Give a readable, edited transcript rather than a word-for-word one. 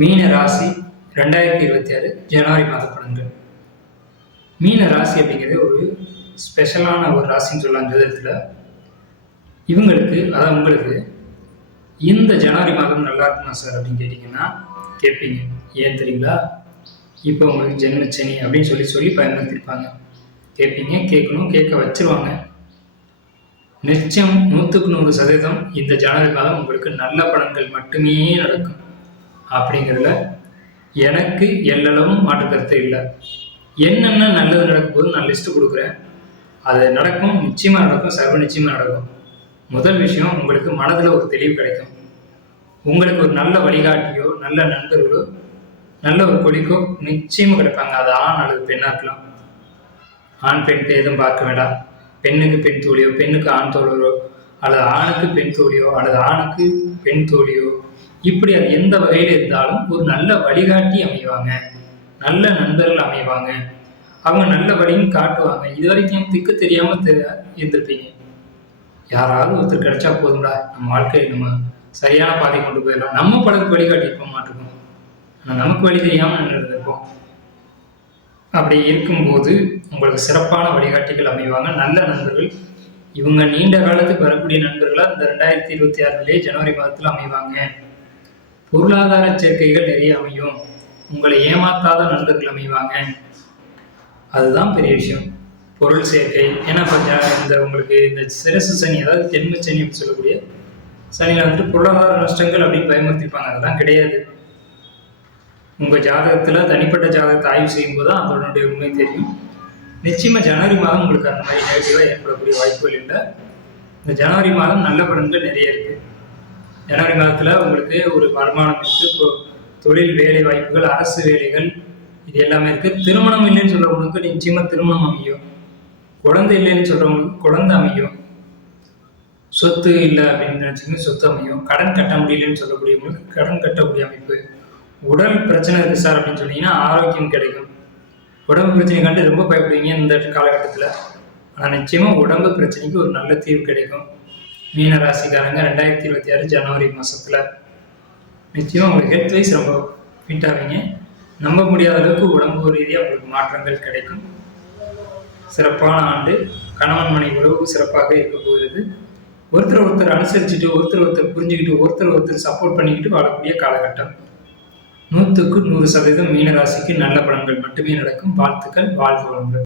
மீன ராசி 2026 ஜனவரி மாத பலன்கள். மீன ராசி அப்படிங்கிறது ஒரு ஸ்பெஷலான ஒரு ராசின்னு சொல்லலாம் ஜோதிடத்தில். இவங்களுக்கு, அதாவது உங்களுக்கு இந்த ஜனவரி மாதம் நல்லா இருக்குமா சார் அப்படின்னு கேட்டிங்கன்னா கேட்பீங்க. ஏன் தெரியுங்களா? இப்போ உங்களுக்கு ஜென்மச்சனி அப்படின்னு சொல்லி பயன்படுத்தியிருப்பாங்க. கேட்பீங்க, கேட்கணும், கேட்க வச்சிருவாங்க. நிச்சயம் 100% இந்த ஜனவரி மாதம் உங்களுக்கு நல்ல பலன்கள் மட்டுமே நடக்கும் அப்படிங்கிறதுல எனக்கு எல்லளவும் மாற்று கருத்து இல்லை. என்னென்ன நல்லது நடக்கும் போது நான் லிஸ்ட்டு கொடுக்குறேன். அது நடக்கும், நிச்சயமாக நடக்கும், சர்வ நிச்சயமாக நடக்கும். முதல் விஷயம், உங்களுக்கு மனதில் ஒரு தெளிவு கிடைக்கும். உங்களுக்கு ஒரு நல்ல வழிகாட்டியோ, நல்ல நண்பர்களோ, நல்ல ஒரு கொடிக்கோ நிச்சயமாக கிடைப்பாங்க. அது ஆண் அல்லது பெண்ணாக இருக்கலாம். ஆண் பெண் பேதம் பார்க்க வேண்டாம். பெண்ணுக்கு பெண் தோழியோ, பெண்ணுக்கு ஆண் தோழரோ, அல்லது ஆணுக்கு பெண் தோழியோ, அல்லது ஆணுக்கு பெண் தோழியோ, இப்படி அது எந்த வகையில் இருந்தாலும் ஒரு நல்ல வழிகாட்டி அமைவாங்க, நல்ல நண்பர்கள் அமைவாங்க. அவங்க நல்ல வழியும் காட்டுவாங்க. இது வரைக்கும் திக்கு தெரியாமல் இருந்திருப்பீங்க. யாராவது ஒருத்தர் கிடைச்சா போதும்டா, நம்ம வாழ்க்கையை நம்ம சரியான பாதை கொண்டு போயிடலாம். நம்ம படத்துக்கு வழிகாட்டி இருக்க மாட்டோம், ஆனால் நமக்கு வழி தெரியாமல் இருந்திருப்போம். அப்படி இருக்கும்போது உங்களுக்கு சிறப்பான வழிகாட்டிகள் அமைவாங்க, நல்ல நண்பர்கள். இவங்க நீண்ட காலத்துக்கு வரக்கூடிய நண்பர்களாக இந்த 2026 ஜனவரி மாதத்தில் அமைவாங்க. பொருளாதார சேர்க்கைகள் நிறைய அமையும். உங்களை ஏமாத்தாத நண்பர்கள் அமைவாங்க. அதுதான் பெரிய விஷயம், பொருள் சேர்க்கை. ஏன்னா இந்த உங்களுக்கு இந்த சிரசு சனி, அதாவது ஜென்ம சனி அப்படின்னு சொல்லக்கூடிய சனியில் வந்துட்டு பொருளாதார நஷ்டங்கள் அப்படின்னு பயமுறுத்திப்பாங்க. அதெல்லாம் கிடையாது. உங்கள் ஜாதகத்தில் தனிப்பட்ட ஜாதகத்தை ஆய்வு செய்யும்போது தான் அதனுடைய உண்மை தெரியும். நிச்சயமாக ஜனவரி மாதம் உங்களுக்கு அந்த மாதிரி நெகட்டிவாக ஏற்படக்கூடிய வாய்ப்புகள் இல்லை. இந்த ஜனவரி மாதம் நல்ல பலன்கள் நிறைய இருக்குது. ஜனவரி மாதத்தில் உங்களுக்கு ஒரு வருமானம் இருக்குது. இப்போ தொழில், வேலை வாய்ப்புகள், அரசு வேலைகள், இது எல்லாமே இருக்குது. திருமணம் இல்லைன்னு சொல்கிறவங்களுக்கு நிச்சயமாக திருமணம் அமையும். குழந்தை இல்லைன்னு சொல்கிறவங்களுக்கு குழந்தை அமையும். சொத்து இல்லை அப்படின்னு நினச்சிங்கன்னா சொத்து அமையும். கடன் கட்ட முடியலன்னு சொல்லக்கூடியவங்களுக்கு கடன் கட்டக்கூடிய அமைப்பு. உடல் பிரச்சனை இருக்குது சார் அப்படின்னு சொன்னீங்கன்னா ஆரோக்கியம் கிடைக்கும். உடம்பு பிரச்சனை கண்டு ரொம்ப பயப்படுவீங்க இந்த காலகட்டத்தில். ஆனால் நிச்சயமாக உடம்பு பிரச்சனைக்கு ஒரு நல்ல தீர்வு கிடைக்கும். மீன ராசிக்காரங்க 2026 ஜனவரி மாதத்தில் நிச்சயமாக உங்களுக்கு ஹெல்த் வைஸ் ரொம்ப ஃபிட்டாவீங்க. நம்ப முடியாத அளவுக்கு உடம்பு ரீதியாக உங்களுக்கு மாற்றங்கள் கிடைக்கும். சிறப்பான ஆண்டு. கணவன் மனைவி உறவு சிறப்பாக இருக்க போகிறது. ஒருத்தர் அனுசரிச்சுட்டு, ஒருத்தர் புரிஞ்சுக்கிட்டு, ஒருத்தர் சப்போர்ட் பண்ணிக்கிட்டு வாழக்கூடிய காலகட்டம். 100% மீன ராசிக்கு நல்ல பலன்கள் மட்டுமே நடக்கும். வாழ்த்துக்கள். வாழ்க வளமுடன்.